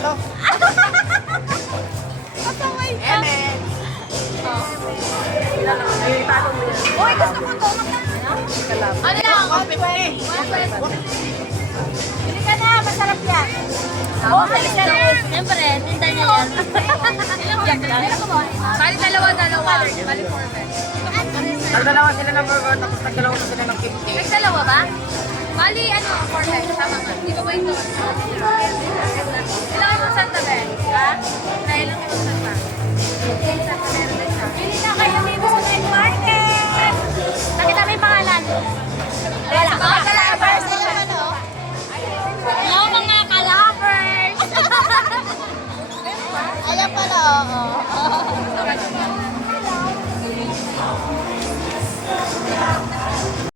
to. Kasaway ka. Uy, gusto ko to. Ano lang? 150. Bili ka na, masarap yan. Oo, bili ka na. Siyempre, tinda niya yan. Bali dalawa. Bali 4 men. Nagdalawa sila ng burger, tapos nagdalawa na sila ng 50. Nagdalawa ba? Bali, 4 men. Tama nga. Hindi ko ba ito? Ilang yung Santa Be? Ha? Ilang yung Santa? Santa meron din siya. Bili na kayo dito sa night market. Nakita mo yung pangalan? Wala. Mga kalabers. Hello mga kalabers. Ayan pala, oo.